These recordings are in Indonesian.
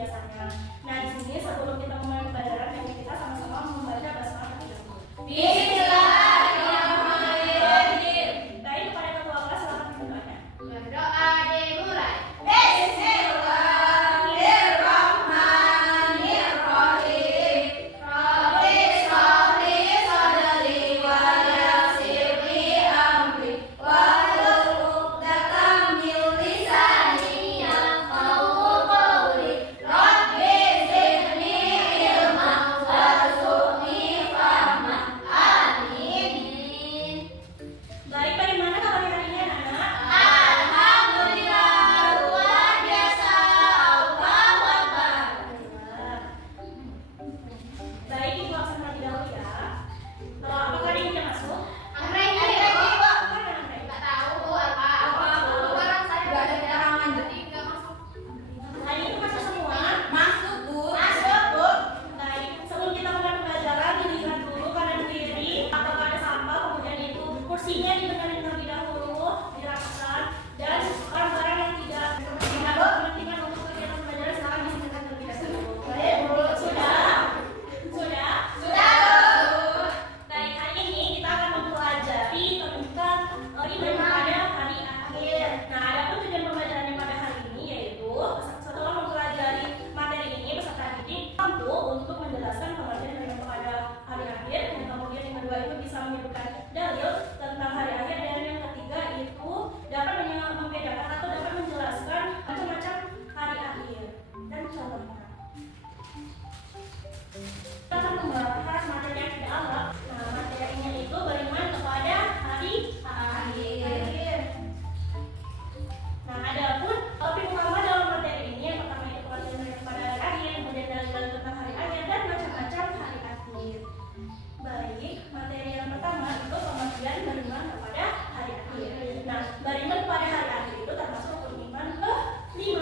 biasanya. Nah, di sini sebelum kita memulai pembelajaran, mari kita sama-sama membaca basmalah terlebih dahulu. Bismillahirrahmanirrahim. Baik, kepada ketua kelas silakan berdoa. Berdoa dimulai. Baik, bagaimana kabar hari ini anak-anak? Alhamdulillah, luar biasa. Allahu Akbar. Baik, ibu absen terlebih dahulu ya. Apakah hari ini udah masuk? Anggrek, nggak tahu apa. Barang saya nggak ada keterangan, jadi nggak masuk. Hari ini masuk semua? Masuk bu. Baik, sebelum kita mulai pembelajaran, dilihat dulu kanan kiri apakah ada sampah, kemudian itu kursinya dibenerin terlebih dahulu, dirapikan, dan barang-barang yang tidak kepentingan untuk kegiatan pembelajaran silakan disingkirkan terlebih dahulu. Baik, sudah. Baik, hari ini kita akan mempelajari tentang ibadah pada hari akhir. Nah, adapun tujuan pembelajarannya pada hari ini yaitu setelah mempelajari materi ini peserta didik mampu untuk menjelaskan pengertian ibadah pada hari akhir, dan kemudian yang kedua itu bisa menyebutkan dalil tentang hari akhir, dan yang ketiga itu dapat membedakan atau dapat menjelaskan macam-macam hari akhir dan contohnya. Kita akan membahas materi yang tidak Arab. Nah, materinya itu beriman kepada hari akhir. Nah, adapun topik utama dalam materi ini yang pertama itu pengertian kepada hari akhir, kemudian dalil tentang hari akhir dan macam-macam hari akhir. Baik, materi yang pertama itu pengertian beriman kepada hari akhir. Nah, beriman kepada hari akhir itu termasuk rukun iman ke-5.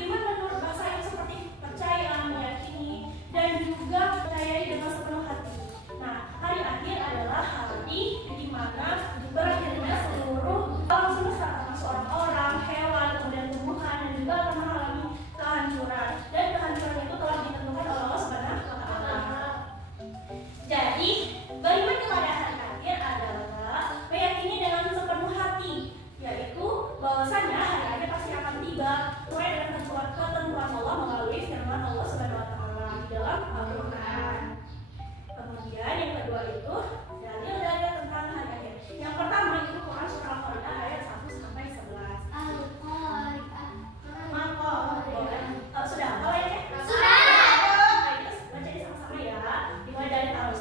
Iman menurut bahasa yang seperti percaya, meyakini, dan juga percayai dengan sepenuh hati. Nah, hari akhir adalah hari di mana berakhirnya seluruh alam semesta, termasuk orang-orang, hewan, kemudian tumbuhan, dan juga akan mengalami kehancuran. Dan kehancuran itu telah ditentukan oleh Allah Subhanahu wa Ta'ala. Jadi, beriman kepada hari akhir adalah meyakini dengan sepenuh hati, yaitu bahwasanya hari akhir pasti akan tiba sesuai dengan ketentuan Allah melalui firman Allah Subhanahu wa Ta'ala di dalam Al-Qur'an. Kemudian yang kedua itu dalil-dalil tentang hari akhir. Yang pertama itu Quran surah Al-Qari'ah ayat 1 sampai 11. Sudah hafal ya? Sudah. Nah, kita baca sama-sama ya. Dimulai dari Taurus.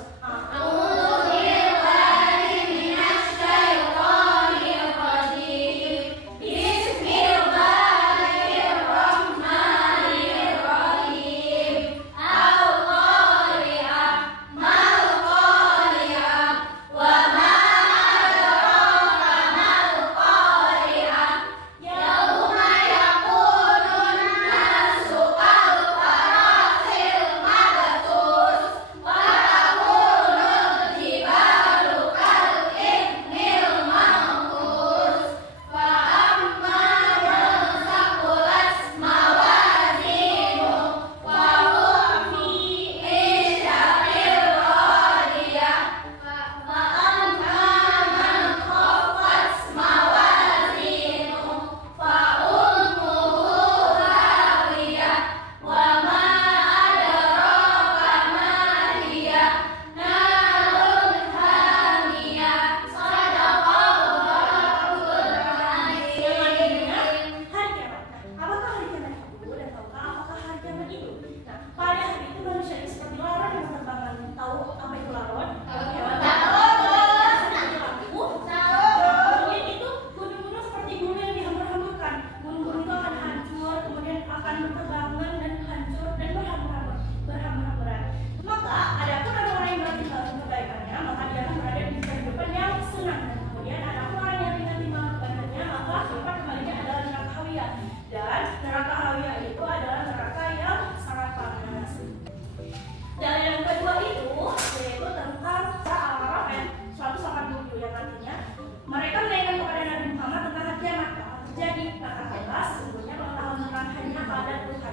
pada Tuhan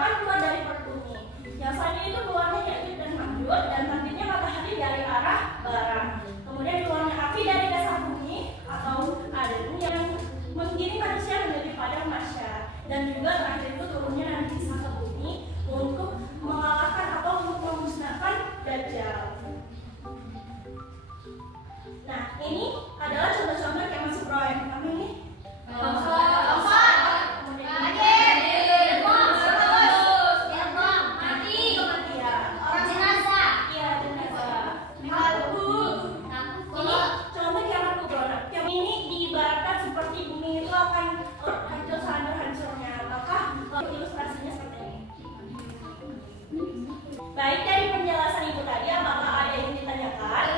kan keluar dari perut bumi. Yang selanjutnya itu keluarnya Ya'juj dan Ma'juj, dan selanjutnya matahari dari arah barat. Kemudian keluarnya api dari dasar bumi atau adem yang menggiring manusia menjadi padang mahsyar. Dan juga terakhir itu turunnya nanti Isa ke bumi untuk mengalahkan atau untuk memusnahkan Dajjal. Nah, ini adalah contoh-contoh yang masuk roh. Yang pertama ini ilustrasinya seperti ini. Baik, dari penjelasan Ibu tadi, apakah ada yang ditanyakan?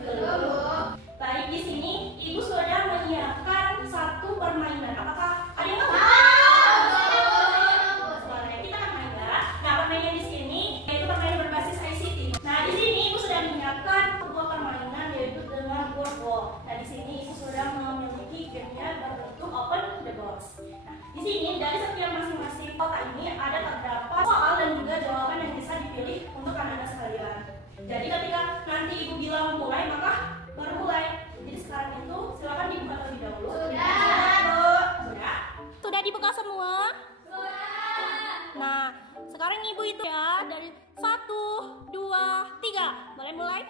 Belum. Baik, di sini Ibu sudah menyiapkan satu permainan. Apakah ada yang tahu? Boleh, kita akan main ya. Nah, permainan di sini yaitu permainan berbasis ICT. Nah, di sini Ibu sudah menyiapkan sebuah permainan yaitu dengan word. Nah, di sini Ibu sudah memiliki gamenya berbentuk open the box. Nah, di sini dari setiap masing-masing kotak ini ada terdapat soal dan juga jawaban yang bisa dipilih untuk anak-anak sekalian. Jadi ketika nanti Ibu bilang mulai, maka baru mulai. Jadi sekarang itu silakan dibuka terlebih dahulu. Sudah? Sudah dibuka semua? Sudah. Nah, sekarang Ibu itu ya dari 1, 2, 3. Boleh mulai?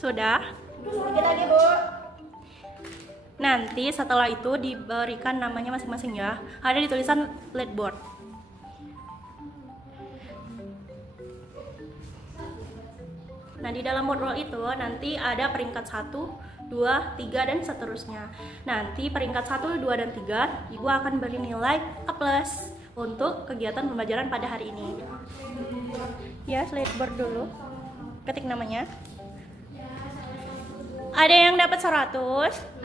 Sudah? Sedikit lagi, Bu. Nanti setelah itu diberikan namanya masing-masing ya. Ada di tulisan leadboard. Nah, di dalam board roll itu nanti ada peringkat 1, 2, 3 dan seterusnya. Nanti peringkat 1, 2 dan 3 Ibu akan beri nilai A+ untuk kegiatan pembelajaran pada hari ini. Ya, leadboard dulu. Ketik namanya. Ada yang dapat 100?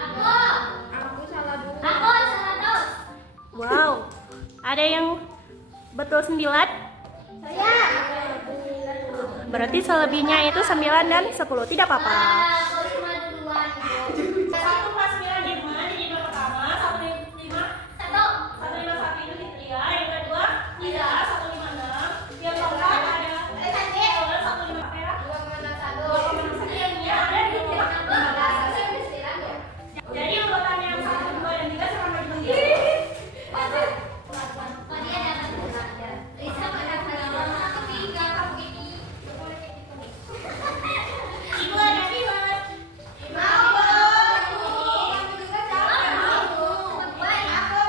Aku salah 2. Aku 100. Wow. Ada yang betul 9? Saya. Berarti selebihnya itu 9 dan 10. Tidak apa-apa. Aku cuma duluan. 1 plus 9 di mana? Jadi yang pertama 151 itu Fitria, yang kedua Nida 156, yang keempat ada Santi 155 perak 2,1. yang ada di rumah. Saya bisa bilang ya. Jadi urutan yang 1, 2 dan 3 sama juga. Oh, dia dapat belajar. Risa pada aku 3, kamu ini. Boleh kayak gitu nih. Ibu ada reward. Mau. Kamu juga jangan. Baik, aku.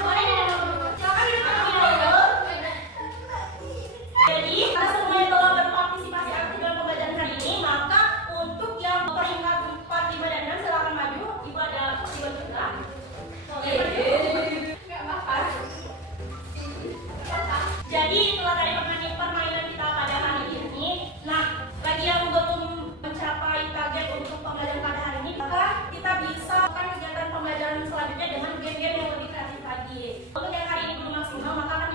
Boleh dong. Silakan terlebih dahulu. Jadi kita semua yang telah berpartisipasi aktif dalam pembelajaran hari ini, maka untuk yang peringkat 4, 5 dan 6 silakan maju. Ibu ada Ibu juga. Jadi itulah tadi permainan kita pada hari ini. Nah, bagi yang belum mencapai target untuk pembelajaran pada hari ini, maka kita bisa melakukan kegiatan pembelajaran selanjutnya dengan game-game yang lebih kreatif lagi. Untuk yang hari ini belum maksimal, maka